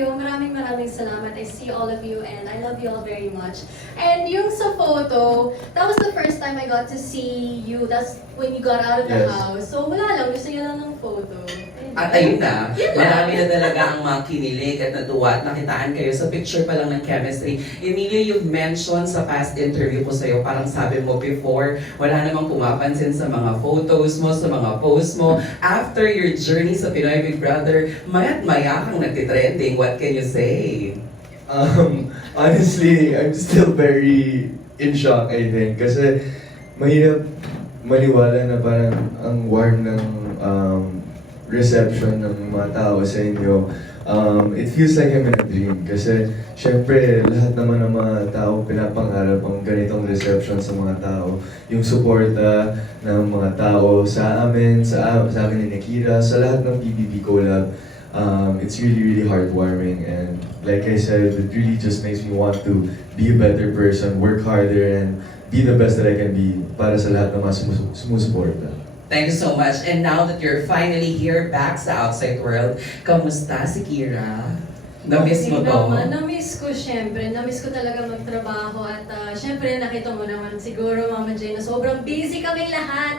kayo. Maraming salamat. I see all of you and I love you all very much. And yung sa photo, that was the first time I got to see you. That's when you got out of the Yes. house. So wala lang, gusto niya lang ng photo. At ayun na, Yun lang. marami na talaga ang mga kinilig at natuwa at nakitaan kayo sa picture pa lang ng chemistry. Emilio, you've mentioned sa past interview ko sa'yo, parang sabi mo before, wala namang pumapansin sa mga photos mo, sa mga posts mo. After your journey sa Pinoy Big Brother, maya't maya kang nagtitrending. What can you say? Honestly, I'm still very in shock, I think. Kasi mahirap maniwala na parang ang warm ng reception ng mga tao sa inyo. It feels like I'm in a dream. Kasi syempre, lahat naman ng mga tao pinapangarap ang ganitong reception sa mga tao. Yung suporta ng mga tao sa amin, sa amin ni Nikira, sa lahat ng PBB collab. It's really heartwarming, and like I said, it really just makes me want to be a better person, work harder, and be the best that I can be para sa lahat ng mga sumusuporta. Thank you so much. And now that you're finally here back sa outside world, kamusta si Kira? Na-miss mo Okay to? naman. Na-miss ko syempre. Na-miss ko talaga magtrabaho at syempre nakita mo naman siguro Mama Jane na sobrang busy kaming lahat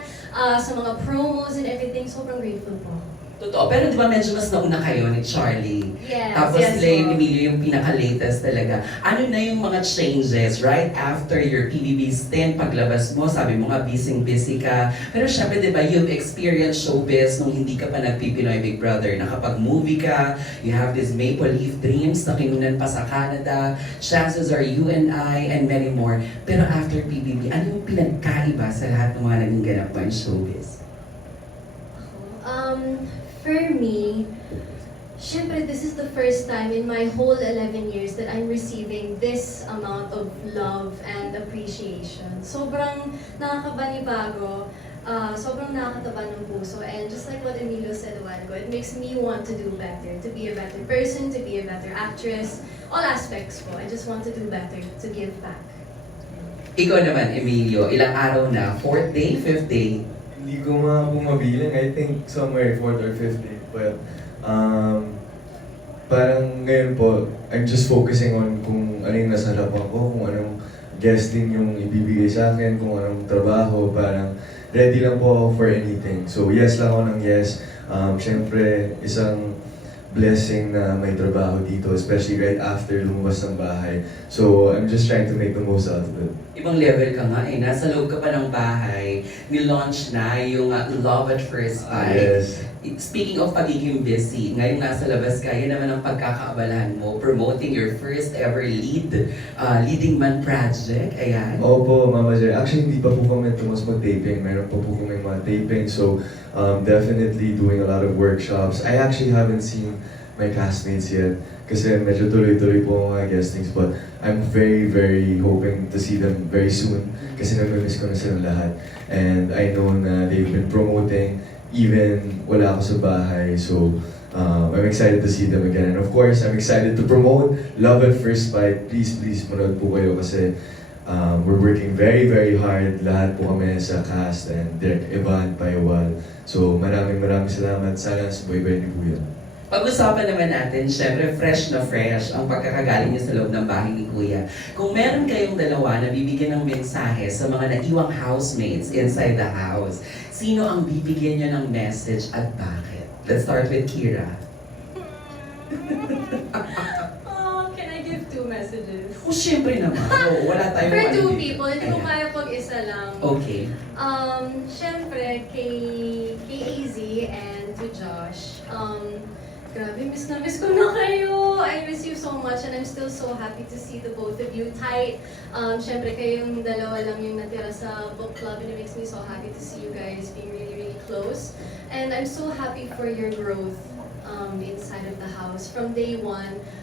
sa mga promos and everything. Sobrang grateful po. Totoo. Pero di ba medyo mas nauna kayo ni Charlie? Yes, Tapos yes, Lay po. Emilio yung pinaka-latest talaga. Ano na yung mga changes right after your PBB stint? Paglabas mo, sabi mo nga busy ka. Pero syempre di ba you've experienced showbiz nung hindi ka pa nagpipinoy Big Brother. Nakapag-movie ka, you have these Maple Leaf Dreams na kinunan pa sa Canada, Chances Are You and I, and many more. Pero after PBB, ano yung pinagkaiba sa lahat ng mga naging ganap mo in showbiz? For me, syempre this is the first time in my whole 11 years that I'm receiving this amount of love and appreciation. Sobrang nakakabanibago, sobrang nakakataba ng puso, and just like what Emilio said a while ago, it makes me want to do better, to be a better person, to be a better actress, all aspects po. I just want to do better, to give back. Ikaw naman, Emilio, ilang araw na? 4th day, 5th day? Hindi ko nga po mabilang. I think somewhere 4th or 5th day. But parang ngayon po, I'm just focusing on kung ano yung nasa harapan ko, kung anong guesting yung ibibigay sa akin, kung anong trabaho. Parang ready lang po ako for anything. So yes lang ako ng yes. Siyempre, isang blessing na may trabaho dito, especially right after lumabas ng bahay. So I'm just trying to make the most out of it. Ibang level ka nga eh. Nasa loob ka pa ng bahay. Nilaunch na yung Love at First Sight. Yes. Speaking of pagiging busy, ngayong nasa labas ka, yan naman ang pagkakaabalahan mo, promoting your first ever leading man project. Ayan. Opo, Mama Jer. Actually, hindi pa po kami tumas mag-taping. Meron pa po kami mga taping. So, definitely doing a lot of workshops. I actually haven't seen my castmates yet. Kasi medyo tuloy-tuloy po ang mga guestings. But I'm very hoping to see them very soon. Kasi nami-miss ko na silang lahat. And I know na they've been promoting even wala ako sa bahay. So, I'm excited to see them again. And of course, I'm excited to promote Love at First Sight. Please, manood po kayo kasi we're working very hard. Lahat po kami sa cast and Direk Evan, Payawal. So, maraming salamat. Sana subaybay niyo po yan. Pag-usapan naman natin, syempre fresh ang pagkakagaling niya sa loob ng bahay ni Kuya. Kung meron kayong dalawa na bibigyan ng mensahe sa mga naiwang housemates inside the house, sino ang bibigyan niyo ng message at bakit? Let's start with Kira. Oh, can I give 2 messages? Oh, syempre naman. Oh, wala tayong For 2 dito. people, hindi ko Ayan. kaya pag-isa lang. Okay. Syempre, kay AZ and to Josh, grabe, miss ko na kayo. I miss you so much and I'm still so happy to see the both of you tight. Syempre, kayong dalawa lang yung natira sa book club and it makes me so happy to see you guys being really close. And I'm so happy for your growth inside of the house. From day 1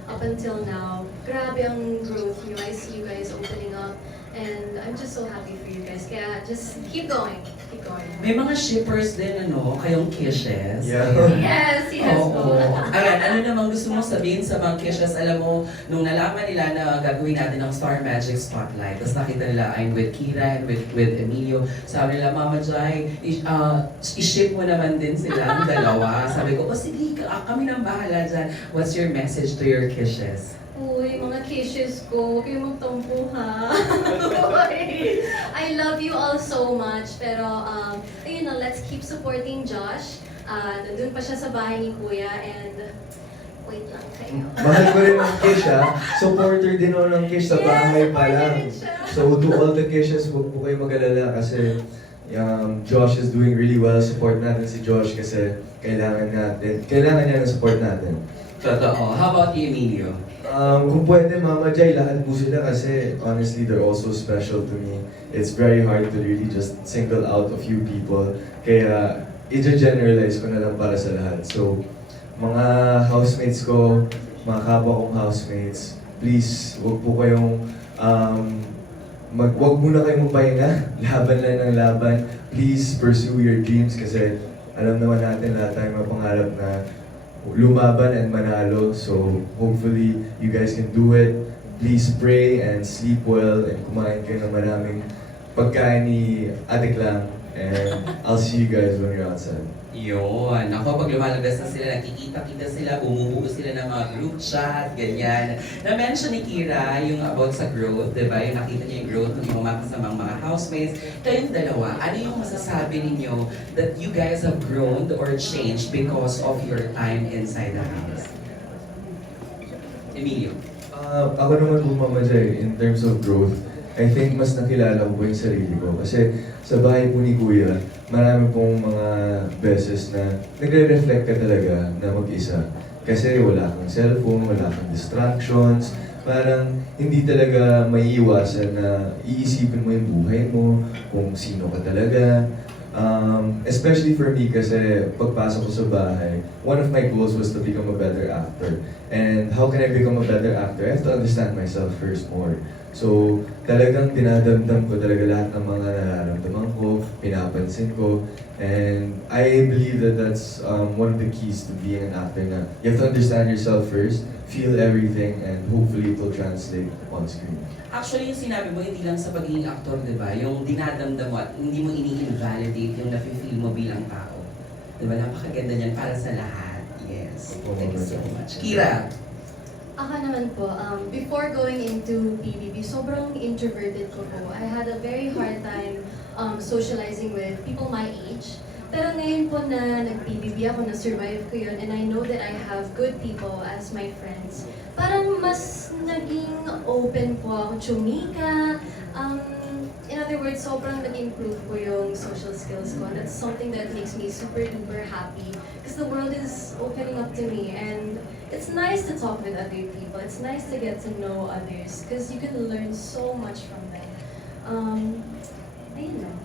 up until now, grabe ang growth niyo. I see you guys opening up and I'm just so happy for you guys. Kaya just keep going. Keep going. May mga shippers din, ano, kayong kisses. Yeah. Yes, yes. Oo. Ayan, ano Ano namang gusto mong sabihin sa mga Kishes? Alam mo, nung nalaman nila na gagawin natin ang Star Magic Spotlight, tapos nakita nila I'm with Kira and with Emilio, sabi nila, Mama Jai, i-ship mo naman din sila ang dalawa. Sabi ko, sige, kami nang bahala dyan. What's your message to your Kishes? Uy, mga kisses ko, huwag kayong magtampo ha. Uy, I love you all so much. Pero, ayun na, let's keep supporting Josh. Nandun pa siya sa bahay ni Kuya and wait lang kayo. Mahal ko rin ang Kish ha. Supporter din ako ng Kish sa bahay pa lang. So to all the Kishes, huwag po kayo mag-alala kasi Josh is doing really well. Support natin si Josh kasi kailangan niya ng support natin. Totoo. How about you, Emilio? Kung pwede, Mama Jai, lahat po sila kasi honestly, they're also special to me. It's very hard to really just single out a few people. Kaya, i-generalize ko na lang para sa lahat. So, mga housemates ko, mga kapwa kong housemates, please, wag po kayong, wag muna kayong magpahinga. Laban lang ng laban. Please, pursue your dreams kasi alam naman natin lahat tayo mapangarap na lumaban and manalo. So, hopefully, you guys can do it. Please pray and sleep well and kumain kayo ng maraming pagkain ni Ate Klang. And I'll see you guys when you're outside. Yun. Ako, pag lumalabas na sila, nakikita-kita sila, bumubuo sila ng mga group chat, ganyan. Na-mention ni Kira yung about sa growth, di ba? Yung nakita niya yung growth ng mga kasamang mga housemates. Kayong dalawa, ano yung masasabi ninyo that you guys have grown or changed because of your time inside the house? Emilio. Ako naman po, Mama Jai, in terms of growth, I think mas nakilala ko po yung sarili ko. Kasi sa bahay po ni Kuya, marami pong mga beses na nagre-reflect ka talaga na mag-isa. Kasi wala kang cellphone, wala kang distractions, parang hindi talaga maiiwasan na iisipin mo yung buhay mo, kung sino ka talaga. Especially for me kasi pagpasok ko sa bahay, one of my goals was to become a better actor. And how can I become a better actor? I have to understand myself first more. So, talagang dinadamdam ko talaga lahat ng mga nararamdaman ko, pinapansin ko, and I believe that that's one of the keys to being an actor na you have to understand yourself first, feel everything, and hopefully it will translate on screen. Actually, yung sinabi mo, hindi lang sa pagiging aktor, di ba? Yung dinadamdam mo at hindi mo ini-invalidate yung nafe-feel mo bilang tao. Di ba? Napakaganda niyan para sa lahat. Yes. Thank you so much. Kira! Ako naman po, before going into PBB, sobrang introverted ko po. I had a very hard time socializing with people my age. Pero ngayon po na nag-PBB ako, na-survive ko yun, and I know that I have good people as my friends. Parang mas naging open po ako chumika. In other words, sobrang nag-improve po yung social skills ko. That's something that makes me super duper happy because the world is opening up to me, and it's nice to talk with other people. It's nice to get to know others because you can learn so much from them. Ayun lang.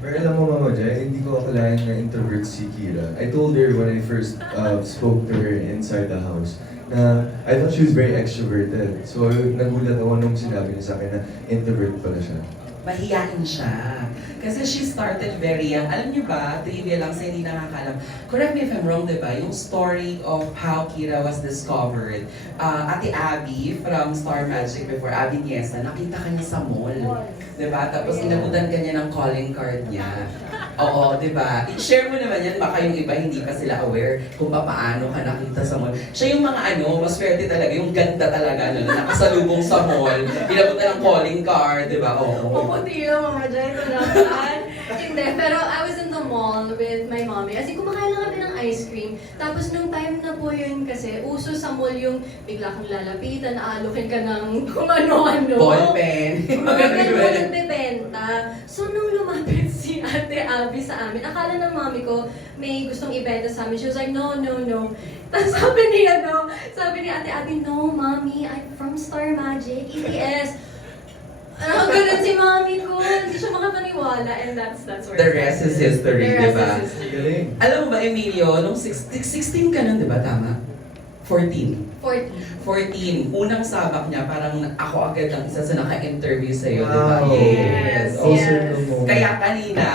Pero alam mo, Mama Jai, hindi ko akalain na introvert si Kira. I told her when I first spoke to her inside the house na I thought she was very extroverted. So nagulat ako nung sinabi niya sa akin na introvert pala siya. Mahiyain siya. Kasi she started very young. Alam niyo ba, trivia lang sa hindi nakakalam. Correct me if I'm wrong, di ba? Yung story of how Kira was discovered. Ate Abby from Star Magic before, Abby Niesa, nakita ka niya sa mall. Di ba? Tapos inabutan ka niya ng calling card niya. Oo, di ba? I-share mo naman yan, baka yung iba hindi pa sila aware kung paano ka nakita sa mall. Siya yung mga maswerte talaga, yung ganda talaga, nakasalubong sa mall, inabutan ng calling card, di ba? Oo. Puti lang, Mama Jai, ito naman. Hindi, pero I was in the mall with my mommy. As in, kumakain lang kami ng ice cream. Tapos nung time na po yun kasi, uso sa mall yung bigla kang lalapitan, aalukin ka ng kung ano-ano. Ballpen. Mga ganun, nagbebenta. So nung lumapit si Ate Abby sa amin, akala ng mami ko may gustong ibenta sa amin. She was like, no, no, no. Tapos sabi ni Ate Abby, no, Mommy, I'm from Star Magic, ETS. Ganun si mami ko, hindi siya makapaniwala, and that's where The rest is history, di ba? Galing. Alam mo ba, Emilio, nung 16 ka nun, di ba? Tama? 14. 40. 14. Unang sabak niya, parang ako agad ang isa sa naka-interview sa'yo, di ba? Wow. Yes. Also, Kaya kanina,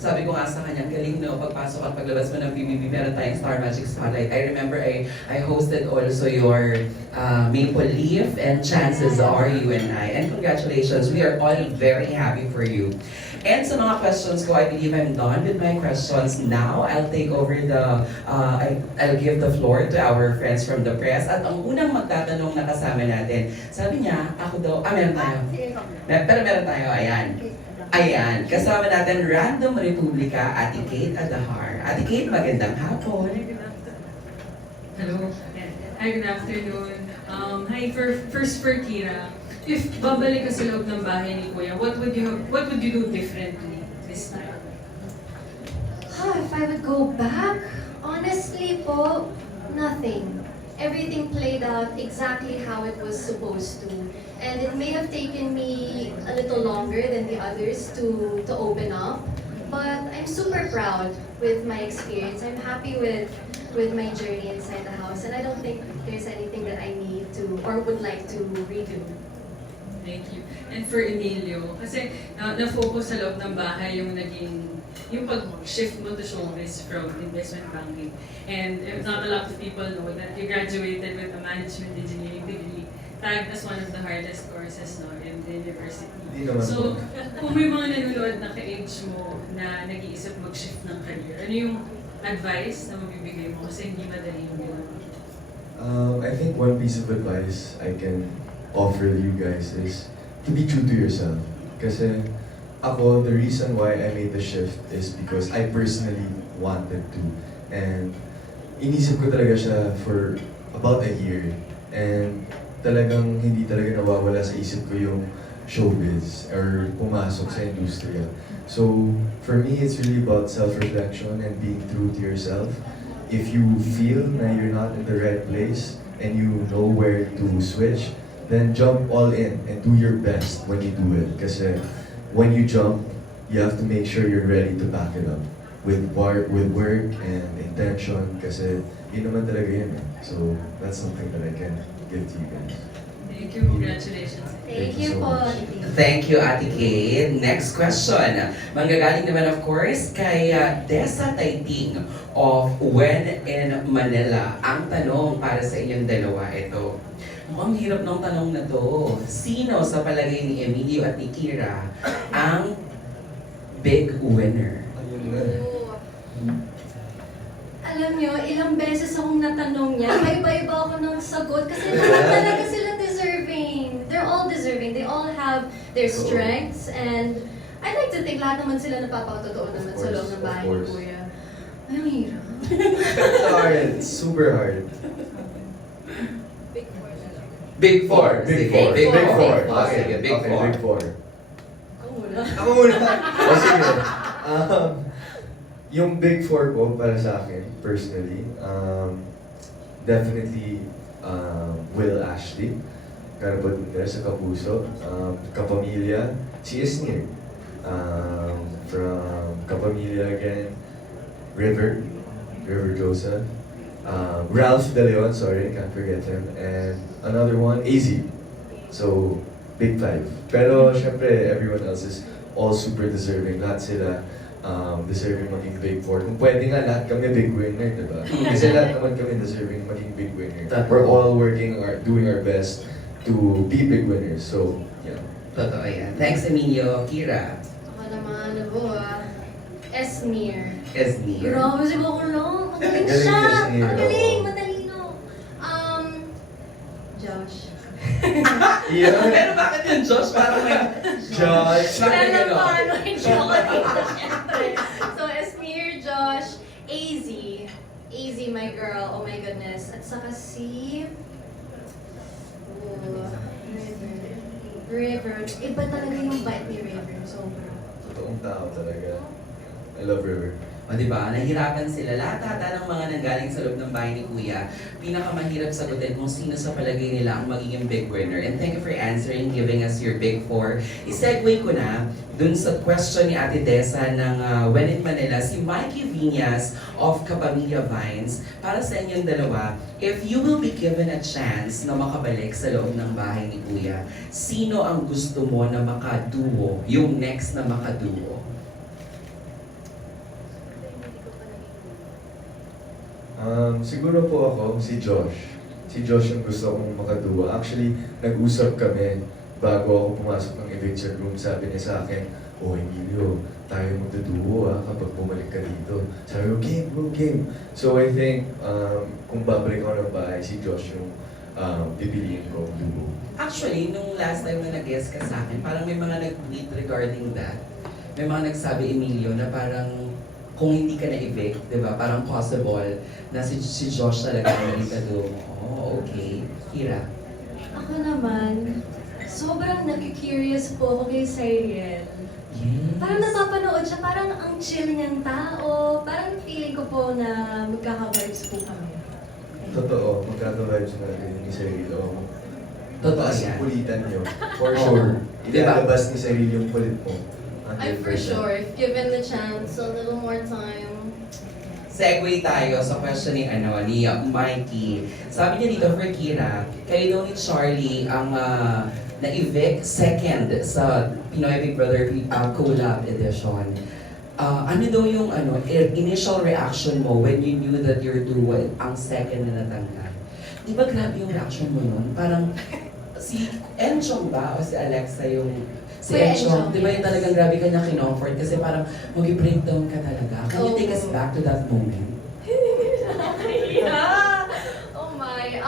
sabi ko nga sa kanya, galing no, pagpasok at paglabas mo ng PBB, meron tayong Star Magic Spotlight. I remember I hosted posted also your Maple Leaf and Chances Are You and I. And congratulations, we are all very happy for you. And sa mga questions ko, I believe I'm done with my questions now. I'll take over I'll give the floor to our friends from the press. At ang unang magtatanong na kasama natin, sabi niya, ako daw, meron tayo. Pero meron tayo, ayan. Ayan, kasama natin Random Republica, Ate Kate Adahar. Ate Kate, magandang hapon. Hello. Hi, good afternoon. Hi, first for Kira. If babalik ka sa loob ng bahay ni Kuya, what would you do differently this time? If I would go back, honestly po, nothing. Everything played out exactly how it was supposed to. And it may have taken me a little longer than the others to open up. But I'm super proud with my experience. I'm happy with my journey inside the house. And I don't think there's anything that I need to or would like to redo. Thank you. And for Emilio, kasi na-focus sa loob ng bahay yung pag-shift mo to showbiz from investment banking. And not a lot of people know that you graduated with a management engineering degree, tagged as one of the hardest courses in the university. Hindi naman So, po. kung may mga nanonood na ka-age mo na nag-iisip mag-shift ng career, ano yung advice na mabibigay mo kasi hindi madali yung gano'n? I think one piece of advice I can offer you guys is to be true to yourself. Kasi ako, the reason why I made the shift is because I personally wanted to. And inisip ko talaga siya for about a year. And talagang hindi talaga nawawala sa isip ko yung showbiz or pumasok sa industriya. So, for me, it's really about self-reflection and being true to yourself. If you feel na you're not in the right place and you know where to switch, then jump all in and do your best when you do it. Kasi when you jump, you have to make sure you're ready to back it up with work and intention. Kasi yun naman talaga yun. So that's something that I can give to you guys. Thank you, congratulations. Thank Thank you you so po. much. Thank you, Ate Kate. Next question. Manggagaling naman of course kay Dessa Taiting of When in Manila. Ang tanong para sa inyong dalawa ito. Mukhang hirap ng tanong na to. Sino sa palagay ni Emilio at ni Kira ang big winner? Ayun na. Alam nyo, ilang beses akong natanong niya, iba-iba ako ng sagot kasi lahat talaga sila deserving. They're all deserving. They all have their strengths and I like to think lahat naman sila napapakatotoo naman sa loob ng bahay ni Kuya. Ay, ang hirap. It's hard. It's super hard. Big Four. Big Sige, Four. Big Big Four. Four. Okay, Big Okay, Four. Big Four. Ako muna. Ako muna. O sige. Yung Big Four ko para sa akin, personally, definitely Will Ashley, Carabadunda sa Kapuso, Kapamilya, si Esnir. From Kapamilya again, River Joseph, Ralph De Leon, sorry, can't forget him, and another one, AZ. So, big five. Pero, syempre, everyone else is all super deserving. Lahat sila deserving maging big four. Kung pwede nga, lahat kami big winner, diba? Kasi lahat naman kami deserving maging big winner. We're all doing our best to be big winners. So, yeah. Totoo yan. Thanks, Emilio. Kira. Ako naman, Esmir. Esnir. Grabe si Bakulong. Magaling Galing siya. si Esmir, Ang galing, oo. matalino. Josh. Yeah. Pero bakit yung Josh parang Josh. Bakit Wala nang gano'n? paano, hindi ako dito, syempre. So, Esmir, Josh, AZ. AZ, my girl. Oh my goodness. At saka si... River. Iba talaga yung bite ni River. Sobra. Totoong tao talaga. I love River. O diba, nahirapan sila. Lahat ata ng mga nanggaling sa loob ng bahay ni Kuya, pinakamahirap sagutin kung sino sa palagay nila ang magiging big winner. And thank you for answering, giving us your big four. I-segue ko na dun sa question ni Ate Dessa ng When in Manila, si Mikey Viñas of Kapamilya Vines. Para sa inyong dalawa, if you will be given a chance na makabalik sa loob ng bahay ni Kuya, sino ang gusto mo na makaduo, yung next na makaduo? Siguro po ako, si Josh. si Josh yung gusto kong makaduwa. Actually, nag-usap kami bago ako pumasok ng eviction room. Sabi niya sa akin, "Oh, Emilio, tayo magduduo kapag bumalik ka dito." Sabi ko, "Game, bro, game." So I think, kung babalik ako ng bahay, si Josh yung pipiliin ko duo. Actually, nung last time na nag-guest ka sa akin, parang may mga nag-tweet regarding that. May mga nagsabi, Emilio, na parang kung hindi ka na-evict, di ba, parang possible na si Josh talaga ang naging kaduo mo. Oh, okay. Kira? Ako naman, sobrang nag-curious po ako kay Cyril. Yes. Parang napapanood siya, parang ang chill niyang tao. Parang feeling ko po na magkaka-vibes po kami. Totoo, magkaka-vibes na rin ni Sarilo. Totoo Taas yan. yung kulitan niyo. For Oo. sure. Diba? Ilalabas ni Sarilo yung kulit mo. I'm for 100%. sure, if given the chance, a little more time. Segue tayo sa question ni Mikey. Sabi niya dito for Kira, kayo daw ni Charlie ang na-evict second sa Pinoy Big Brother Collab Edition. Ano daw yung initial reaction mo when you knew that your duo ang second na natanggal? Di ba grabe yung reaction mo nun? Parang si Enchong ba o si Alexa yung si Kuya Enchong, Enchong, di ba yung yes. talagang grabe ka niya kinomfort kasi parang mag-breakdown ka talaga. Can you take us Oo. back to that moment? Yeah! Oh my.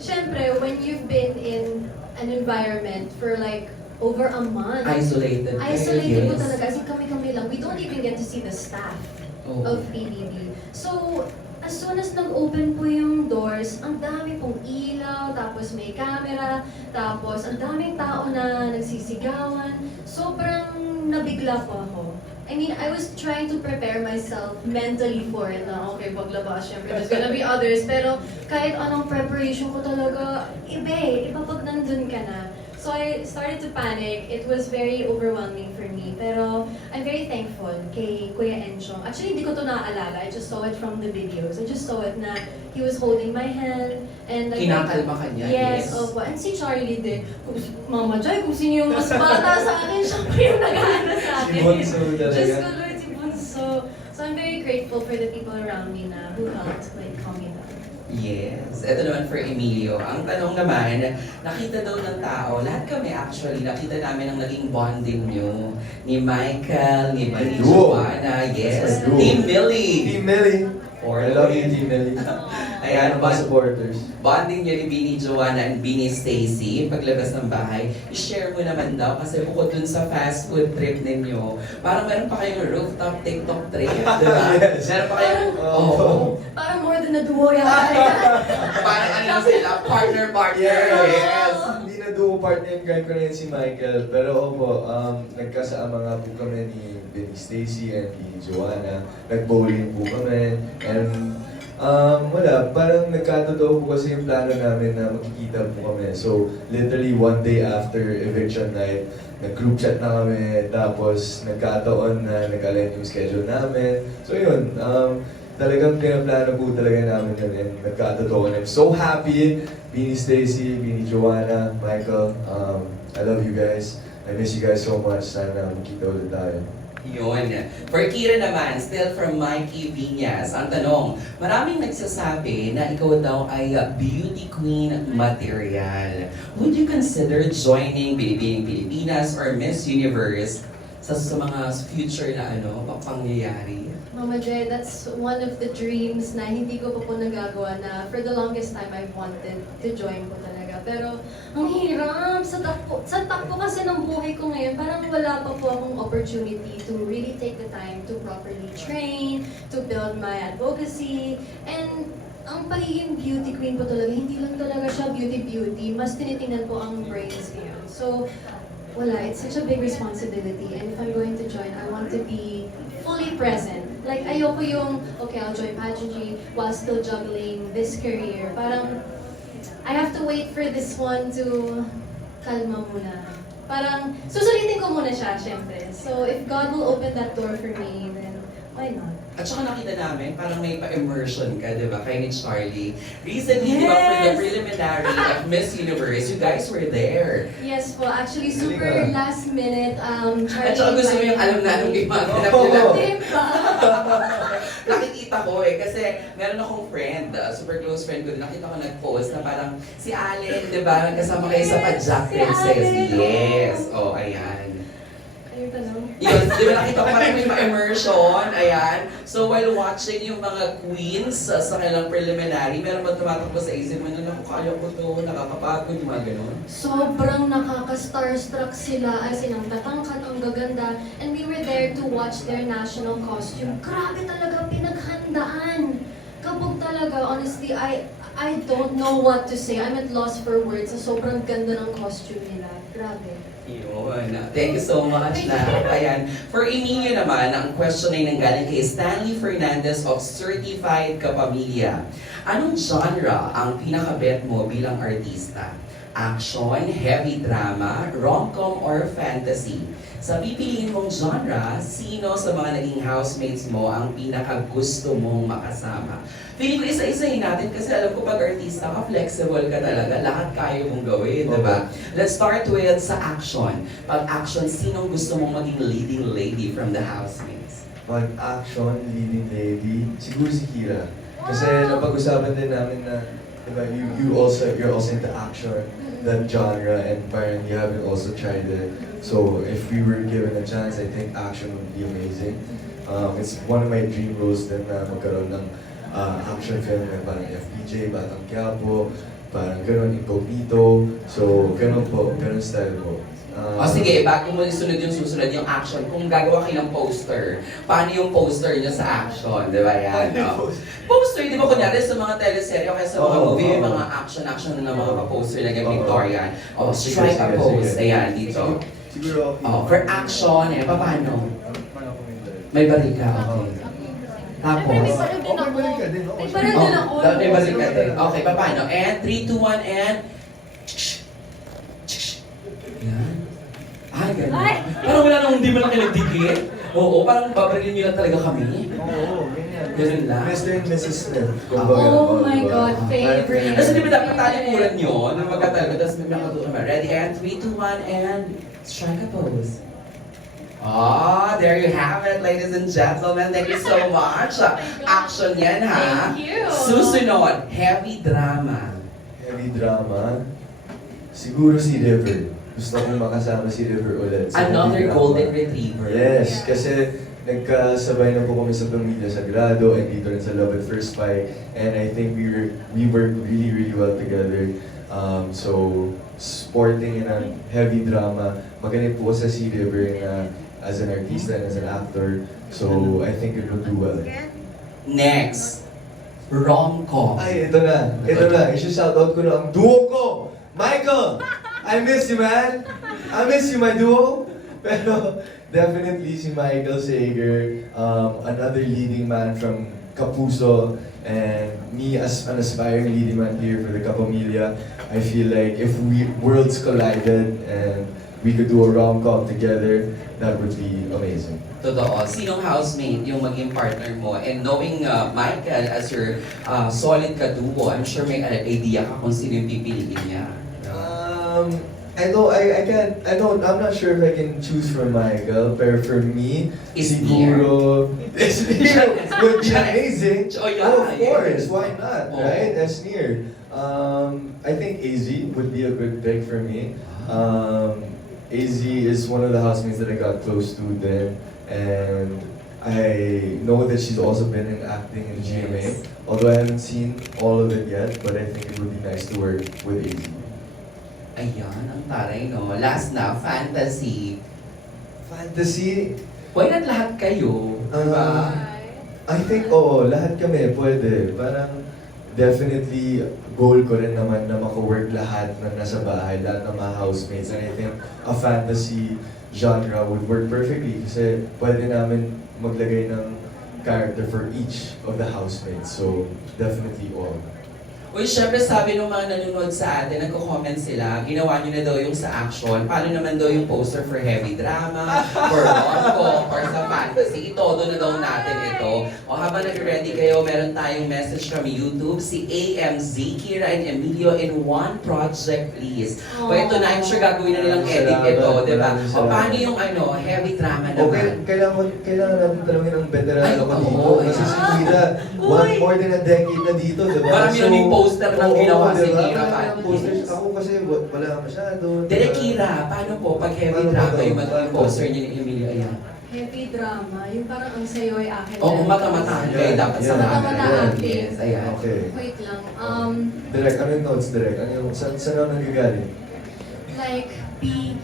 Syempre, when you've been in an environment for like over a month, Isolated. isolated po Yes. talaga. Kasi kami lang. We don't even get to see the staff Oo. of PBB. So, as soon as nag-open po yung doors, ang dami pong ilaw, tapos may camera, tapos ang daming tao na nagsisigawan. Sobrang nabigla po ako. I mean, I was trying to prepare myself mentally for it na, okay, paglabas, syempre, there's gonna be others. Pero kahit anong preparation ko talaga, iba pag nandun ka na. So I started to panic. It was very overwhelming for me. Pero I'm very thankful kay Kuya Enchong. Actually, hindi ko to naaalala. I just saw it from the videos. I just saw it na he was holding my hand. And like, Kinakalma ka niya, Yes, yes. opo. And si Charlie din. Mama Joy, kung sino yung mas bata sa akin, siya pa yung nag-aano sa akin. Si Bunso talaga. Diyos ko, Lord, si Bunso. So I'm very grateful for the people around me na who helped like calm me down. Yes. Ito naman for Emilio. Ang tanong naman, nakita daw ng tao, lahat kami actually, nakita namin ang naging bonding nyo. Ni Michael, ni My Billy duo. Joanna, yes. That's my duo. Team Millie. Team Melly. I love you, Team Melly. Ayan, mga supporters. bonding nyo ni Bini Joanna and Bini Stacy, yung paglabas ng bahay, i-share mo naman daw kasi bukod dun sa fast food trip ninyo, parang meron pa kayong rooftop TikTok trip, di ba? Yes. Meron pa kayong, Oo. oh, Parang more than a duo yata. parang ano sila, partner-partner, yes. Hindi na duo partner yung guy ko rin si Michael. Pero opo, nagkasama nga po kami ni Benny Stacy and ni Joanna. Nag-bowling po kami. And wala, parang nagkatotoo po kasi yung plano namin na magkikita po kami. So, literally one day after eviction night, nag-group chat na kami, tapos nagkataon na nag-align yung schedule namin. So yun, talagang pinaplano po talaga namin yun and nagkatotoo. And I'm so happy, Beanie Stacy, Beanie Joanna, Michael, I love you guys. I miss you guys so much. Sana magkita ulit tayo. Yun. For Kira naman, still from Mikey Viñas, ang tanong, maraming nagsasabi na ikaw daw ay beauty queen material. Would you consider joining Binibining Pilipinas or Miss Universe sa mga future na pangyayari? Mama Joy, that's one of the dreams na hindi ko pa po nagagawa na for the longest time I've wanted to join po talaga. Pero ang hirap sa takbo kasi ng buhay ko ngayon, parang wala pa po akong opportunity to really take the time to properly train, to build my advocacy, and ang pagiging beauty queen po talaga, hindi lang talaga siya beauty, mas tinitingnan po ang brains ngayon. So, wala, it's such a big responsibility, and if I'm going to join, I want to be fully present. Like, ayoko yung, okay, I'll join pageantry while still juggling this career. Parang, I have to wait for this one to kalma muna. Parang, susulitin ko muna siya, syempre. So, if God will open that door for me, then why not? At saka nakita namin, parang may pa-immersion ka, di ba, kay ni Charlie. Recently, di ba, for the Yes! preliminary of Miss Universe, you guys were there. Yes po, actually, Galing super ah. last minute, Charlie. At saka gusto mo yung alam na anong invited me. gimaganap Oo. nila. Diba? Nakikita nakikita ko eh. Kasi meron akong friend, super close friend ko din. Nakita ko nag-post na parang si Allen, di ba? Kasama kayo sa Pajak Si Princess. Allen, Yes. Oh, ayan. Ayun tanong. Yun, di ba nakita ko parang may ma-immersion, ayan. So while watching yung mga queens sa kanilang preliminary, meron ba tumatakbo sa isip mo na naku, kaya ko to, nakakapagod, yung mga ganun? Sobrang nakaka-starstruck sila, as in, ang tatangkat, ang gaganda. And we were there to watch their national costume. Grabe talaga pinaghandaan. Kabog talaga, honestly, I don't know what to say. I'm at loss for words sa sobrang ganda ng costume nila. Grabe. Yun. Thank you so much na. Ayan. For Emilio naman, ang question ay nanggaling kay Stanley Fernandez of Certified Kapamilya. Anong genre ang pinaka-bet mo bilang artista? Action, heavy drama, rom-com, or fantasy? Sa pipiliin mong genre, sino sa mga naging housemates mo ang pinaka-gusto mong makasama? Feeling ko isa-isahin natin kasi alam ko pag artista ka, flexible ka talaga. Lahat kaya mong gawin, di ba? Let's start with sa action. Pag action, sinong gusto mong maging leading lady from the housemates? Pag-action, leading lady, siguro si Kira. Kasi napag-usapan din namin na, diba, you're also into action, that genre, and parang you haven't also tried it. So if we were given a chance, I think action would be amazing. It's one of my dream roles din na magkaroon ng action film na parang FPJ, Batang Quiapo, parang ganun, incognito. So, ganun po, ganun style po. O sige, bago mo isunod yung susunod yung action, kung gagawa kayo ng poster, paano yung poster nyo sa action? Di ba yan? No? Poster, di ba kunyari sa mga teleserye o kaya sa mga movie, yung mga action na mga poster na ganyan Victorian. O, strike a pose. Ayan, dito. Siguro, For action, eh, paano? May barika, okay. Tapos? May parang din ako. May parang din ako. May barika din. Okay, paano? And 3, 2, 1, and... Yan. Ay, gano'n. Ay! Parang wala nang hindi mo lang kayo nagdikit. Oo, parang babarilin nyo lang talaga kami. Oo, ganyan. Ganun lang. Mr. and Mrs. Smith. Oh my God, favorite. Kasi di ba dapat talikuran nyo na magkatalaga, tapos may makatuto naman. Ready, and 3, 2, 1, and strike a pose. Ah, there you have it, ladies and gentlemen. Thank you so much. Action yan, ha? Thank you. Susunod, heavy drama. Heavy drama, siguro si River. Gusto kong makasama si River ulit. sa Another heavy drama. golden retriever. Yes, Yeah. kasi nagkasabay na po kami sa Pamilya Sagrado and dito rin sa Love at First Fight. And I think we worked really, really well together. So, sporting in a heavy drama, magaling po sa si River na as an artista and as an actor. So, I think it will do well. Next, rom-com. Ay, ito na. Ito na. I-shoutout ko na ang duo ko. Michael! I miss you, man. I miss you, my duo. Pero definitely si Michael Sager, another leading man from Kapuso, and me as an aspiring leading man here for the Kapamilya. I feel like if worlds collided and we could do a rom-com together, that would be amazing. Totoo. Sinong housemate yung maging partner mo? And knowing Michael as your solid kaduo, I'm sure may idea ka kung sino yung pipiliin niya. I'm not sure if I can choose for Michael, but for me, Is siguro, Esnir would be amazing. Oh, yeah, of course, yes. why not, Oh. right? Esnir. I think AZ would be a good pick for me. AZ is one of the housemates that I got close to then, and I know that she's also been in acting in GMA, Yes. although I haven't seen all of it yet, but I think it would be nice to work with AZ. Ayan, ang taray, no? Last na, fantasy. Fantasy, Why not lahat kayo? Diba? I think, oo, lahat kami pwede. Parang, definitely, goal ko rin naman na maka-work lahat na nasa bahay, lahat ng mga housemates. And I think a fantasy genre would work perfectly kasi pwede namin maglagay ng character for each of the housemates. So, definitely all. Uy, syempre sabi ng mga nanonood sa atin, nagko-comment sila, ginawa nyo na daw yung sa action. Paano naman daw yung poster for heavy drama, for rom-com, or sa fantasy? Itodo na daw natin ito. O habang nag-ready kayo, meron tayong message from YouTube, si AMZ, Kira and Emilio in one project, please. O ito na, I'm sure gagawin na nilang edit ito, di ba? O paano yung heavy drama Okay, naman? kailangan natin talungin ang veterano ko Ay, dito. oo, Kasi si yeah. Kira, more than a decade na dito, di ba? Marami na yung poster ng ginawa si diba? Kira. Marami ng posters. Ako kasi wala masyado. Direk Kira, paano po pag heavy drama yung magiging poster niyo ni Emilio? Ayan. Heavy drama, yung parang ang sayo ay akin. Oo, mata-matahan kayo dapat sa Yeah. camera. Mata-matahan. Yes, ayan. Okay. Wait lang. Direk, ano yung notes, Direk? Ano yung, saan ako nanggagaling? Like, be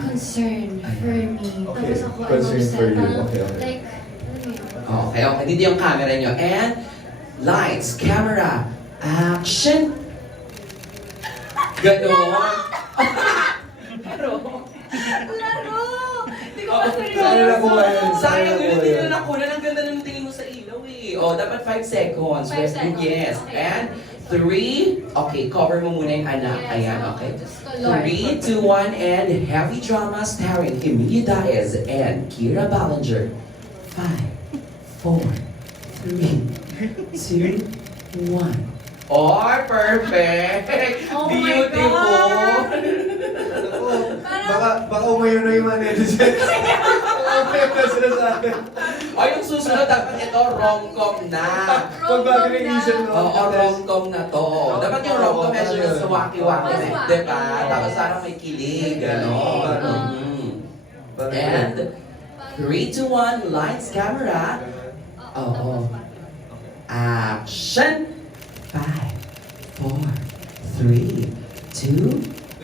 concerned for me. Okay, Tapos ako, concerned for you. parang, Okay, okay. like, alam mo yun? Okay, okay. Dito yung camera niyo. And, lights, camera, action! Ganon. Laro! Hindi ko pa Sana nakuha yun. Sayang yun, hindi na nakunan. Ang ganda ng tingin mo sa ilaw eh. O, dapat 5 seconds. 5 seconds. Yes. Okay. And, 3, okay, cover mo muna yung anak. Yes, Ayan, so, okay. just color. 3, 2, 1, and heavy drama starring Emilio Daez and Kira Ballinger. 5, 4, 3, 2, 1. Oh, perfect! Oh my Beautiful! God! Baka umayo na yung mga netizens. Umayo na sila sa akin. O, yung susunod, dapat ito, rom-com na. Pagbago ng isip, no? Oo, rom-com na to. Dapat yung rom-com medyo yung sa waki-waki Mas na, waki. diba? Tapos parang may kilig, gano'n. Mhm. And, 3, 2, 1, lights, camera. Oo. Action! 5, 4, 3, 2,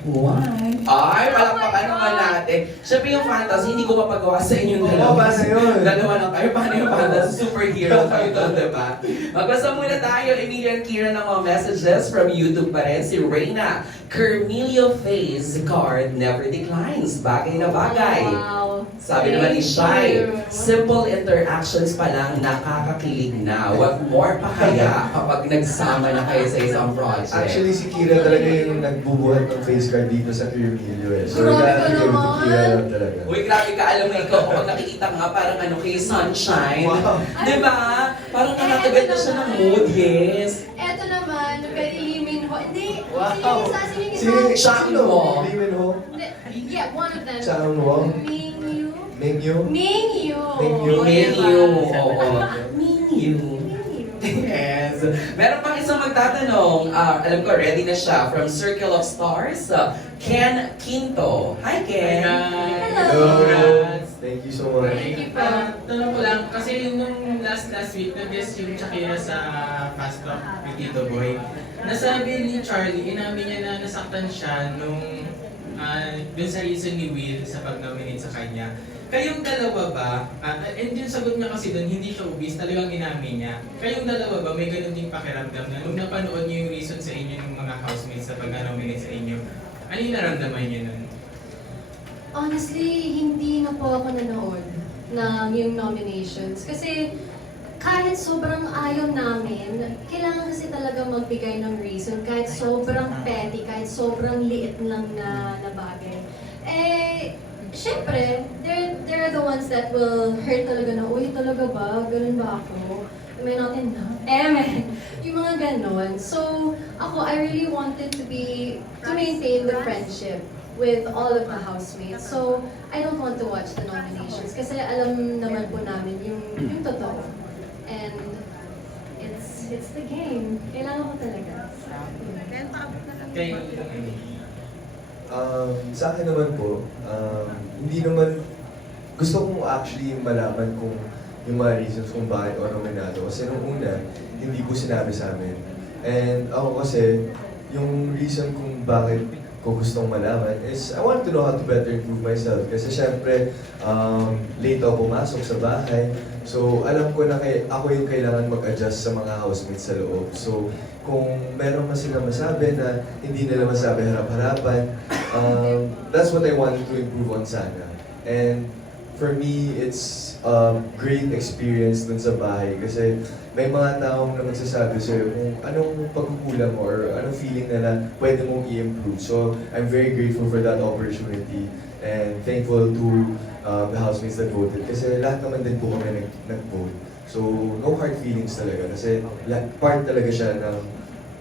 1. Ay, palakpakan naman natin. Siyempre yung fantasy, hindi ko mapagawa sa inyong dalawa. Oo, paano yun? Dalawa lang kayo. Paano yung fantasy? Superhero kayo doon, diba? Magbasa muna tayo, Emilio and Kira, ng mga messages from YouTube pa rin. Si Reyna, Carmelio Face card never declines. Bagay na bagay. Wow. Sabi naman ni Thank Shai, you. simple interactions pa lang nakakakilig na. What more pa kaya kapag nagsama na kayo sa isang project? Actually, si Kira talaga yung nagbubuhat ng face card dito sa Carmelio eh. So, Grabe ka dahil kay naman. Kira lang talaga. Uy, grabe ka, alam mo ikaw, kapag nakikita ka nga, parang kay Sunshine. Wow. Di ba? Parang nakatagad na siya ng mood, yes. Eto naman, kay Limin Ho. Hindi, Wow. sino yung isa? Chang mo. Limin Ho? Hindi, yeah, one of them. Chang Mo? Mingyu. Mingyu? Mingyu. Mingyu. Menu, Diba? oo. Menu. Yes. Meron pang isang magtatanong. Alam ko, ready na siya. From Circle of Stars, Ken Quinto. Hi, Ken. Hello. Thank you so much. Thank you po. Tanong ko lang, kasi nung last week, nag-guest yung Shakira sa Fast Talk with Tito Boy. Nasabi ni Charlie, inamin niya na nasaktan siya nung dun sa reason ni Will sa pag-nominate sa kanya. Kayong dalawa ba, and yung sagot niya kasi dun, hindi showbiz, talagang inamin niya. Kayong dalawa ba, may ganun ding pakiramdam na nung napanood niyo yung reason sa inyo ng mga housemates sa pag-nominate sa inyo, ano yung naramdaman niyo nun? Honestly, hindi na po ako nanood ng yung nominations. Kasi kahit sobrang ayaw namin, kailangan kasi talaga magbigay ng reason. Kahit sobrang petty, kahit sobrang liit lang na bagay. Eh, syempre, they're the ones that will hurt talaga na, uy, talaga ba? Ganun ba ako? Am I not enough? Yung mga ganon. So, ako, I really wanted to maintain the friendship with all of the housemates. So, I don't want to watch the nominations kasi alam naman po namin yung totoo. And it's the game. Kailangan ko talaga. Kay Sa akin naman po, hindi naman, gusto kong actually malaman kung yung mga reasons kung bakit ako nominado. Kasi nung una, hindi po sinabi sa amin. And ako kasi, yung reason kung bakit ko gustong malaman is I want to know how to better improve myself. Kasi syempre, late ako pumasok sa bahay. So, alam ko na ako yung kailangan mag-adjust sa mga housemates sa loob. So, kung meron man silang masabi na hindi nila masabi harap-harapan, that's what I wanted to improve on sana. And for me, it's great experience dun sa bahay kasi may mga taong na magsasabi sa'yo kung anong pagkukulang mo or anong feeling na pwede mong i-improve. So, I'm very grateful for that opportunity and thankful to the housemates that voted kasi lahat naman din po kami nag-vote. So, no hard feelings talaga kasi part talaga siya ng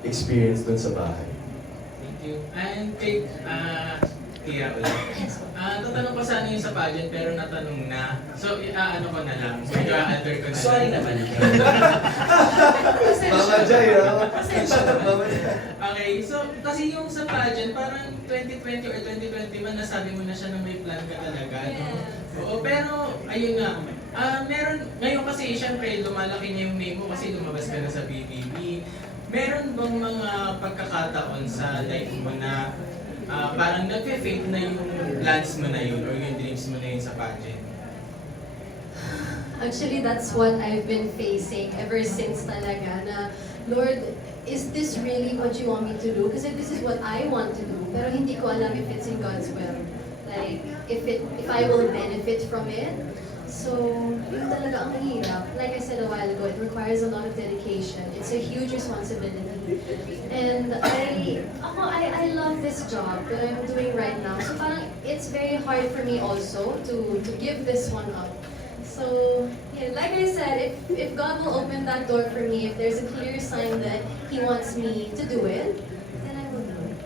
experience dun sa bahay. Thank you. And kay Kira ulit. Tatanong ko sana yung sa pageant pero natanong na. So, ano ko na lang. Medyo alter ko na lang. Sorry naman. Mama Jai, Mama Jai. Okay, so kasi yung sa pageant, parang 2020 or 2021, nasabi mo na siya na may plan ka talaga, no? Oo, pero ayun nga, meron, ngayon kasi syempre lumalaki na yung name mo kasi lumabas ka na sa BBB. Meron bang mga pagkakataon sa life mo na parang nag-fade na yung plans mo na yun or yung dreams mo na yun sa pageant? Actually, that's what I've been facing ever since talaga na, Lord, is this really what you want me to do? Kasi this is what I want to do, pero hindi ko alam if it's in God's will. Like, if I will benefit from it. So, yun talaga ang hirap. Like I said a while ago, it requires a lot of dedication. It's a huge responsibility. And I love this job that I'm doing right now. So parang it's very hard for me also to give this one up. So, yeah, like I said, if God will open that door for me, if there's a clear sign that He wants me to do it, then I will do it.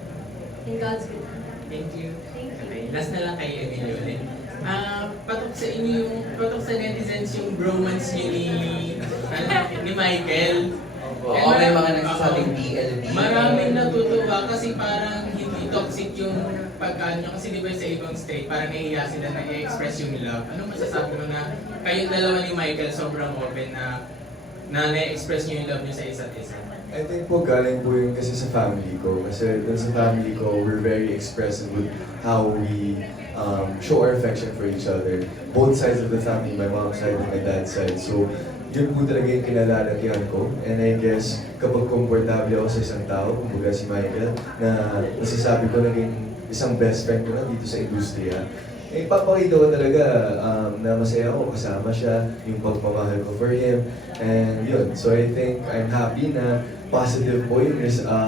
In God's will. Thank you. Thank you. Okay, last na lang kay Emilio ulit. Patok sa inyo patok sa netizens yung bromance niyo ni Michael. Oo, may mga nagsasabing DLD. Maraming natutuwa kasi parang hindi toxic yung pagkano kasi di ba sa ibang state, parang nahiya sila na i-express yung love. Anong masasabi mo na kayong dalawa ni Michael sobrang open na na-express niyo yung love niyo sa isa't isa? I think po galing po yun kasi sa family ko. Kasi dun sa family ko, we're very expressive with how we show our affection for each other. Both sides of the family, my mom's side and my dad's side. So, yun po talaga yung kinalalakihan ko. And I guess, kapag komportable ako sa isang tao, kumbaga si Michael, na nasasabi ko naging isang best friend ko na dito sa industriya, eh, papakita ko talaga na masaya ako kasama siya, yung pagmamahal ko for him, and yun. So I think I'm happy na positive po yung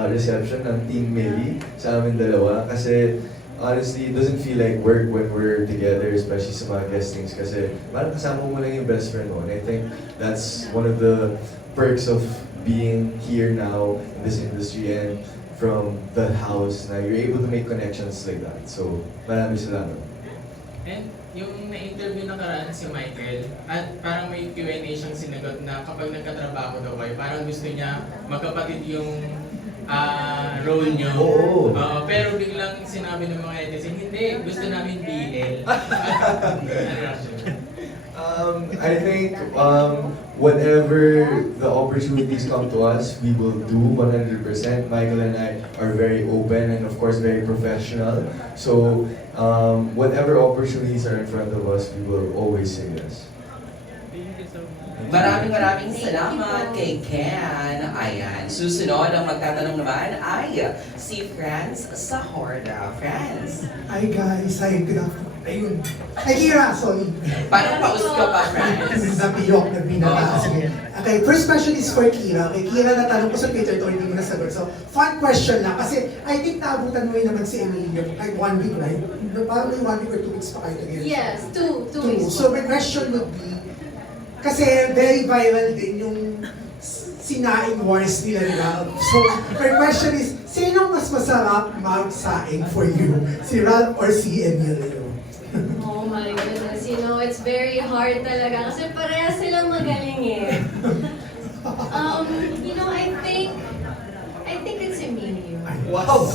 reception ng Team Millie sa amin dalawa kasi honestly, it doesn't feel like work when we're together, especially sa mga guestings kasi parang kasama mo lang yung best friend mo. And I think that's one of the perks of being here now in this industry and from the house na you're able to make connections like that. So, maraming salamat. And yung na-interview nakaraan si Michael, at parang may Q&A siyang sinagot na kapag nagkatrabaho daw kayo, parang gusto niya magkapatid yung role niyo. Oo. Pero biglang sinabi ng mga netizen, hindi, gusto namin BL. I think whenever the opportunities come to us, we will do 100%. Michael and I are very open and of course very professional. So whatever opportunities are in front of us, we will always say yes. Maraming salamat kay Ken. Ayan, susunod ang magtatanong naman ay si Franz Sahorda. Franz. Hi guys, hi, good afternoon. Ayun. Ay, Kira, sorry. Parang paus ka pa, Franz. Napiyok, nagbinata. Sige. Okay, first question is for Kira. Okay, Kira, natanong ko sa Twitter to, hindi mo nasagot. So, fun question lang. Kasi I think naabutan mo rin naman si Emilio. Like 1 week, right? Parang may 1 week or 2 weeks pa kayo together. Yes, two weeks. So, my question would be, kasi very viral din yung sinaing wars nila Ralph. So, my question is, sino mas masarap magsaing for you? Si Ralph or si Emilio? Oh my goodness, you know, it's very hard talaga kasi parehas silang magaling eh. You know, I think it's Emilio. Wow!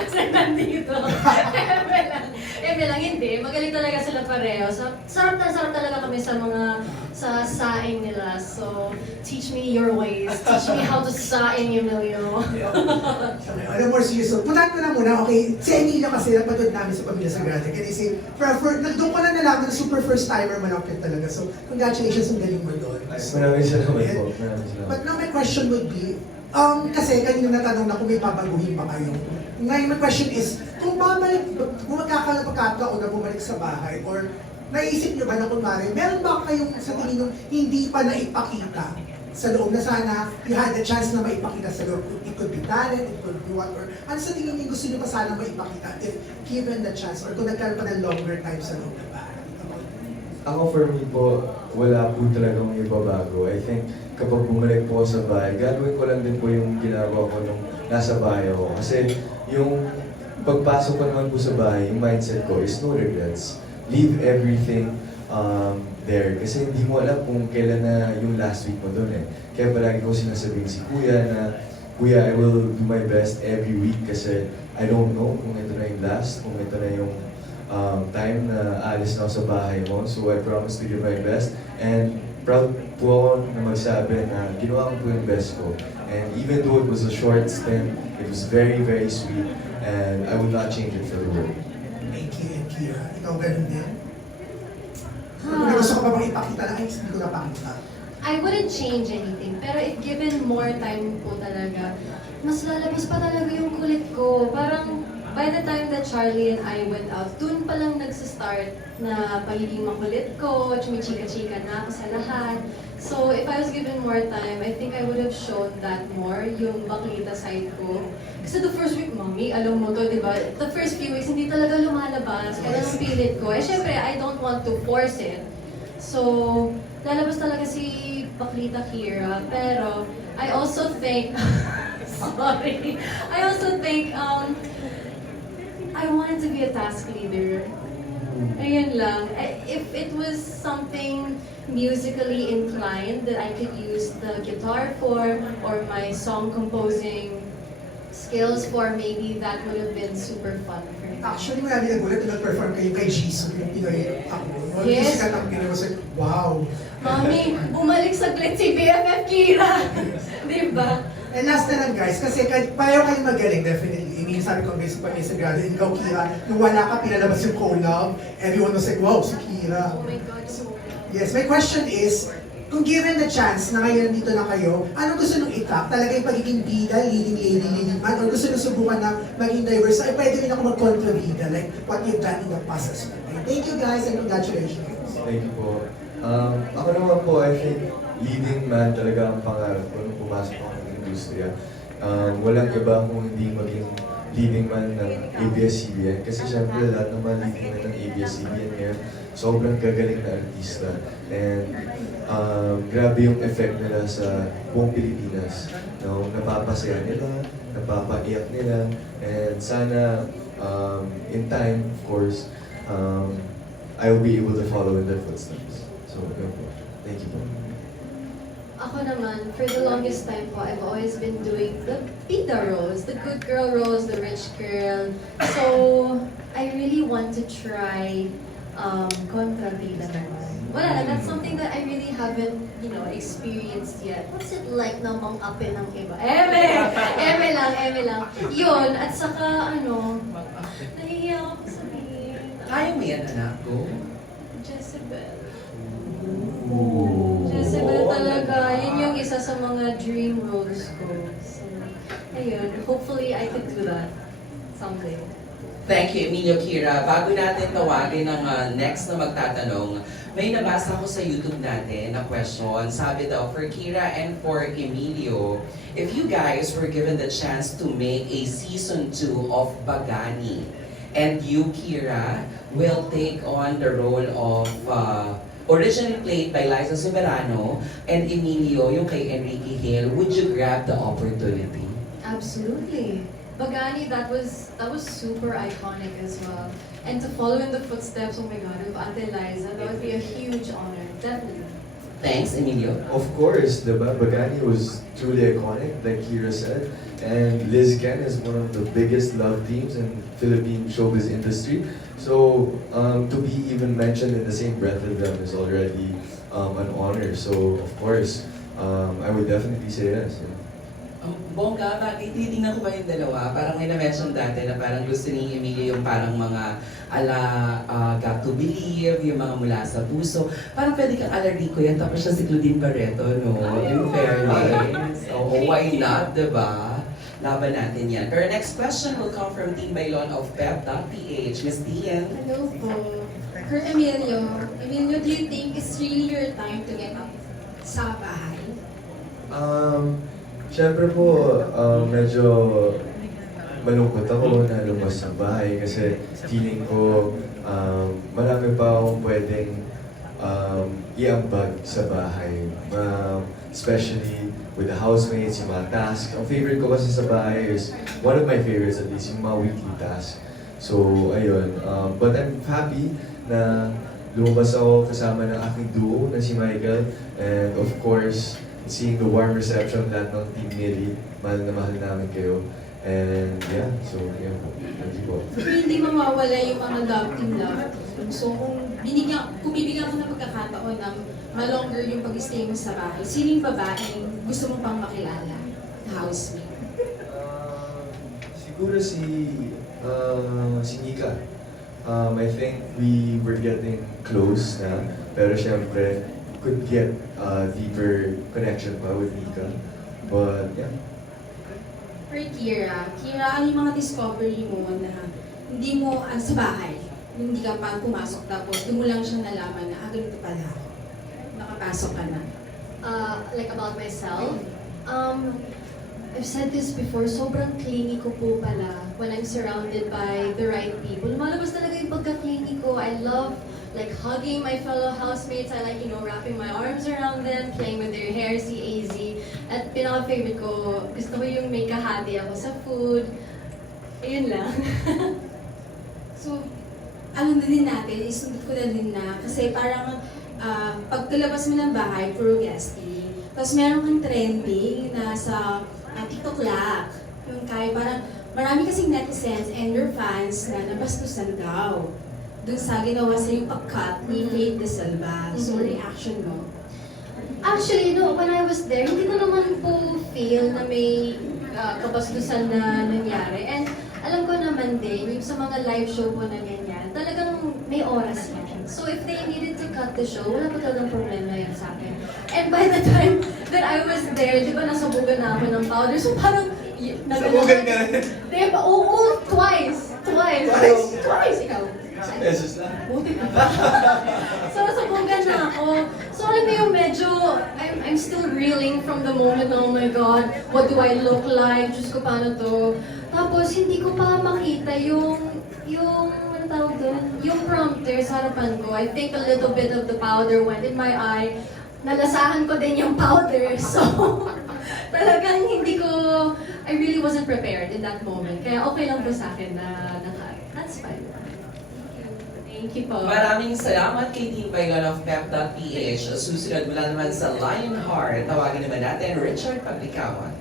Kasi nandito. Eme lang, hindi. Magaling talaga sila pareho. So, sarap talaga kami sa saing nila. So, teach me your ways. Teach me how to saing, Emilio. Okay, alam mo, seryoso. Puntahan ko na muna, okay? Si Emilio kasi napanood namin sa Pamilya Sagrada. Kaya si, doon ko na nalaman na super first timer malapit talaga. So, congratulations, ang galing mo doon. Maraming salamat po. Maraming salamat. But now my question would be, kasi kanina natanong na kung may babaguhin pa kayo Ngayon, my question is, kung magkakaroon ng pagkataon na bumalik sa bahay, or naisip nyo ba na kunwari, meron ba kayong sa tingin nyo hindi pa naipakita sa loob na sana you had the chance na maipakita sa loob? It could be talent, it could be what, or ano sa tingin nyo gusto nyo pa sana maipakita if given the chance, or kung nagkaroon pa ng longer time sa loob ng bahay? Ako for me po, wala po talagang ibabago. I think kapag bumalik po ako sa bahay, gagawin ko lang din po yung ginagawa ko nung nasa bahay ako. Kasi yung pagpasok ko naman po sa bahay, yung mindset ko is no regrets. Leave everything there. Kasi hindi mo alam kung kailan na yung last week mo doon eh. Kaya palagi ko sinasabihin si Kuya na, Kuya, I will do my best every week kasi I don't know kung ito na yung last, kung ito na yung time na alis na ako sa bahay mo. So I promise to give my best. And proud po ako na magsabi na ginawa ko po yung best ko. And even though it was a short stint, it was very, very sweet. And I would not change it for the world. Thank you, and Kira. Ikaw ganun din? May gusto ko pa bang ipakita na, ay, hindi ko napakita. I wouldn't change anything, pero if given more time po talaga, mas lalabas pa talaga yung kulit ko. Parang by the time that Charlie and I went out, dun pa lang nagsa-start na pagiging makulit ko, chumichika-chika na ako sa lahat. So if I was given more time, I think I would have shown that more, yung baklita side ko. Kasi the first week, Mommy, alam mo to, di ba? The first few weeks, hindi talaga lumalabas. Kaya lang pilit ko. Eh, syempre, I don't want to force it. So, lalabas talaga si Baklita Kira. Pero, I also think, sorry, I also think, I wanted to be a task leader. Ayun lang. If it was something musically inclined that I could use the guitar for, or my song composing skills for, maybe that would have been super fun for me. Actually, marami nagulat na nag-perform kayo kay Jisoo, yung Pinoy ako. Yes. Sikat ang Pinoy, was like, wow. Mami, bumalik saglit si BFF Kira. Di ba? And last na lang guys, kasi pareho kayo magaling, definitely. I mean, sabi ko basic pa sa grado, ikaw Kira, nung wala ka, pinalabas yung collab, everyone was like, wow, si Kira. Oh my God, so Yes, my question is, kung given the chance na ngayon dito na kayo, anong gusto nung itap? Talaga yung pagiging bida, leading man, or gusto nung subukan na maging diverse? Ay, pwede rin ako mag-contra-bida, like what you've done in the past as well. Thank you guys and congratulations. Thank you po. Ako naman po, I think leading man talaga ang pangarap ko nung pumasok ako ng industriya. Walang iba kung hindi maging leading man ng ABS-CBN. Kasi syempre lahat ng mga leading man ng ABS-CBN ngayon, sobrang gagaling na artista. And grabe yung effect nila sa buong Pilipinas. No? Napapasaya nila, napapaiyak nila, and sana in time, of course, I will be able to follow in their footsteps. So, yun po. Thank you po. Ako naman, for the longest time po, I've always been doing the bida roles, the good girl roles, the rich girl. So, I really want to try kontrabida naman. Wala lang, that's something that I really haven't, experienced yet. What's it like na mang-ape ng iba? Eme lang. Yun, at saka, nahihiya ako sabihin. Kaya mo yan, anak ko? Jezebel. Ooh. Jezebel talaga. Yun yung isa sa mga dream roles ko. So, ayun. Hopefully, I could do that someday. Thank you, Emilio Kira. Bago natin tawagin ang next na magtatanong, may nabasa ko sa YouTube natin na question. Sabi daw, for Kira and for Emilio, if you guys were given the chance to make a season 2 of Bagani, and you, Kira, will take on the role of originally played by Liza Soberano, and Emilio, yung kay Enrique Hill, would you grab the opportunity? Absolutely. Bagani, that was super iconic as well. And to follow in the footsteps, oh my God, of Ate Liza, that would be a huge honor, definitely. Thanks, Emilio. Of course, the Bagani was truly iconic, like Kira said. And Liz Ken is one of the biggest love teams in Philippine showbiz industry. So to be even mentioned in the same breath with them is already an honor. So of course, I would definitely say yes. Yeah. Bongga, bakit titingnan ko ba yung dalawa? Parang may na-mention dati na parang gusto ni Emilio yung parang mga Got to Believe, yung mga Mula sa Puso. Parang pwede kang ala Rico yan, tapos siya si Claudine Barreto, no? In fairness. Oo, why not, diba? laban natin yan. Pero next question will come from Team Bailon of Pep.ph. Miss Tian. Hello po. For Emilio, Emilio, do you think it's really your time to get up sa bahay? Siyempre po, medyo malungkot ako na lumabas sa bahay kasi feeling ko marami pa akong pwedeng iambag sa bahay. Especially with the housemates, yung mga tasks. Ang favorite ko kasi sa bahay is, one of my favorites at least, yung mga weekly tasks. So, ayun. But I'm happy na lumabas ako kasama ng aking duo na si Michael. And of course, seeing the warm reception lahat ng Team Millie. Mahal na mahal namin kayo. And yeah, so yeah po. Thank you po. Pero hindi mawawala yung mga love team, love team. So kung bibigyan ko ng pagkakataon na malonger yung pag-stay mo sa bahay, sino yung babaeng gusto mo pang makilala na housemate? Siguro si Nika. I think we were getting close na, pero syempre could get a deeper connection pa with Nika. But yeah. For Kira, ano yung mga discovery mo na hindi mo sa bahay, hindi ka pa pumasok tapos doon mo lang siya nalaman na ganito pala, nakapasok ka na. Like about myself, I've said this before, sobrang clingy ko po pala when I'm surrounded by the right people. Lumalabas talaga yung pagka-clingy ko. I love like hugging my fellow housemates. I like, wrapping my arms around them, playing with their hair, si AZ. At pinaka-favorite ko, gusto ko yung may kahati ako sa food. Ayun lang. So, ano na din natin, isunod ko na din na, kasi parang pagkalabas mo ng bahay, puro guesting. Tapos meron kang trending na sa TikTok Lack. Yung parang marami kasing netizens and your fans na nabastusan daw dun sa ginawa sa yung pag-cut ni Kate De Silva. So, reaction mo? Actually, when I was there, hindi ko naman po feel na may kabastusan na nangyari. And alam ko naman din, yung sa mga live show po na ganyan, talagang may oras yan. So if they needed to cut the show, wala pa talagang problema yan sa akin. And by the time that I was there, di ba nasabugan na ako ng powder? So parang, Sabugan ka rin. Diba? Oo, twice. Twice, ikaw. Beses lang. Buti ka pa. So, nasabugan na ako. So, alam mo yung medyo, I'm still reeling from the moment, oh my God, what do I look like? Diyos ko, paano to? Tapos, hindi ko pa makita yung ano tawag doon? Yung prompter sa harapan ko. I think a little bit of the powder went in my eye. Nalasahan ko din yung powder. So, talagang I really wasn't prepared in that moment. Kaya okay lang po sa akin na that's fine. Thank you po. Maraming salamat kay Team Bailon of Pep.ph. Susunod mula naman sa Lionheart. Tawagin naman natin Richard Paglikawan.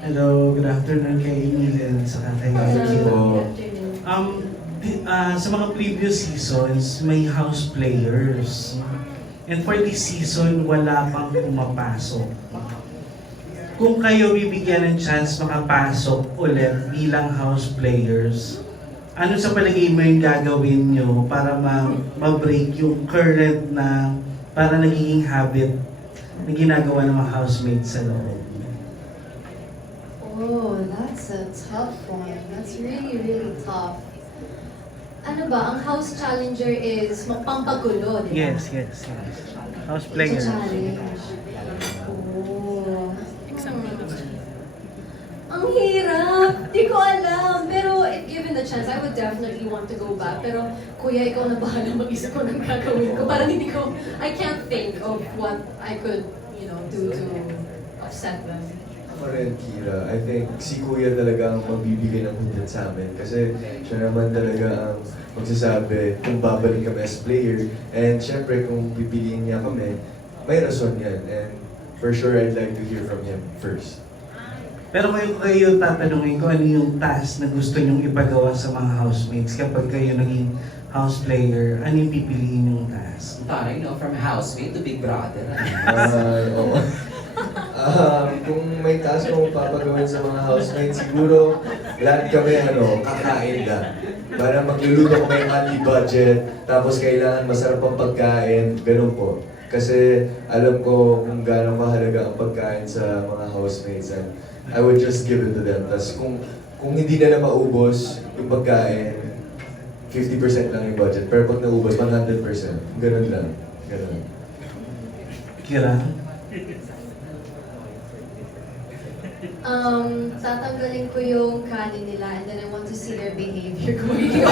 Hello, good afternoon kay Emilio sa kay Thank you po. Sa mga previous seasons, may house players. And for this season, wala pang pumapasok. Kung kayo bibigyan ng chance makapasok ulit bilang house players, ano sa palagay mo yung gagawin nyo para ma-break yung current na para nagiging habit na ginagawa ng mga housemates sa loob? Oh, that's a tough one. That's really, really tough. Ano ba, ang house challenger is pampagulo, di ba? Yes. House It's a players. challenge. Oh. Ang hirap! Di ko alam. Pero if given the chance, I would definitely want to go back. Pero, kuya, ikaw na bahala mag-isip ko ng gagawin ko. Parang I can't think of what I could, do to upset them. Ako rin, Kira. I think si Kuya talaga ang magbibigay ng content sa amin. Kasi siya naman talaga ang magsasabi kung babalik kami as player. And syempre, kung pipiliin niya kami, may rason yan. And for sure, I'd like to hear from him first. Pero kayo tatanungin ko ano yung task na gusto nyong ipagawa sa mga housemates kapag kayo naging house player, ano yung pipiliin yung task? Taray, from housemate to big brother. Oo. Kung may task kong papagawin sa mga housemates, siguro lahat kami kakain lang. Para magluluto kami monthly budget, tapos kailangan masarap ang pagkain, ganun po. Kasi alam ko kung gaano mahalaga ang pagkain sa mga housemates. And I would just give it to them. Tapos kung hindi nila maubos yung pagkain, 50% lang yung budget. Pero pag naubos, 100%. Ganun lang. Ganun. Kira? Tatanggalin ko yung kanin nila and then I want to see their behavior going on.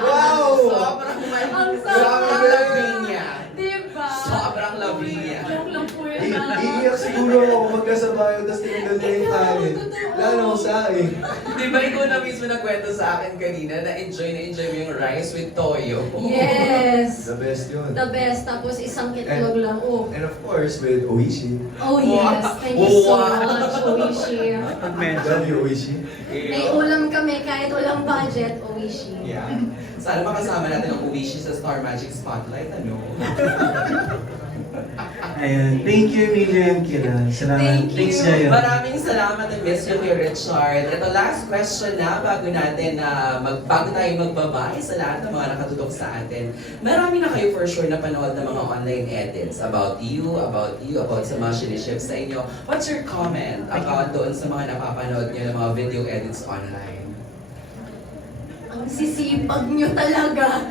Wow! Sobrang Ang sobrang sarap! lavinia. Diba? Sobrang lavinia. Joke lang po yun. Iiyak siguro ako kung magkasabayo, tapos tinanggal niya yung kanin. Lalo ako sa akin. Di ba ikaw na mismo nagkwento sa akin kanina na enjoy mo yung rice with toyo? Yes! The best yun. The best. Tapos isang itlog lang. Oh. And of course, with Oishi. Oh yes. Thank you so much, Oishi. Pag Love medyo. you, Oishi. May ulam kami kahit walang budget, Oishi. Yeah. Sana makasama natin ang Uwishi sa Star Magic Spotlight, ano? Ayun. Thank you, Emilio and Kira. Salamat. Thank you. Thanks kayo. Maraming salamat and miss you kay Richard. Ito last question na bago natin bago tayo magbabay sa lahat ng mga nakatutok sa atin. Marami na kayo for sure na panood ng mga online edits about you, about sa mga siniship sa inyo. What's your comment about doon sa mga napapanood niyo ng mga video edits online? Ang sisipag nyo talaga.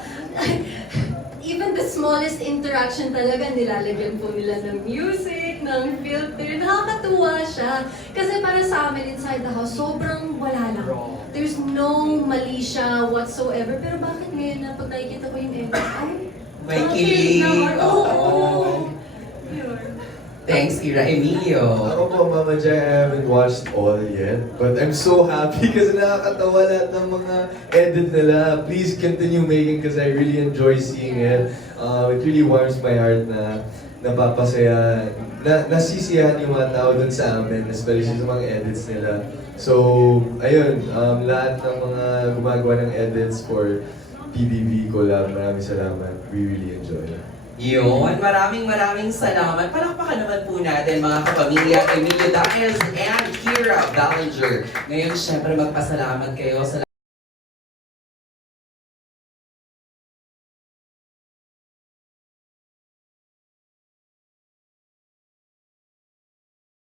Even the smallest interaction talaga, nilalagyan po nila ng music, ng filter. Nakakatuwa siya. Kasi para sa amin inside the house, sobrang wala lang. There's no mali siya whatsoever. Pero bakit ngayon na pag nakikita ko yung edit, ay, May ang kilig. cute naman. Oo. Yun. Thanks, Kira. Emilio. Ako po, Mama Jai, I haven't watched all yet. But I'm so happy kasi nakakatawa lahat ng mga edit nila. Please continue making because I really enjoy seeing it. It really warms my heart na napapasaya, nasisiyahan yung mga tao dun sa amin, especially sa mga edits nila. So, ayun, lahat ng mga gumagawa ng edits for PBB collab, maraming salamat. We really enjoy it. Yun, maraming salamat. Palakpakan naman po natin mga kapamilya, Emilio Daquez and Kira Ballinger. Ngayon, syempre magpasalamat kayo sa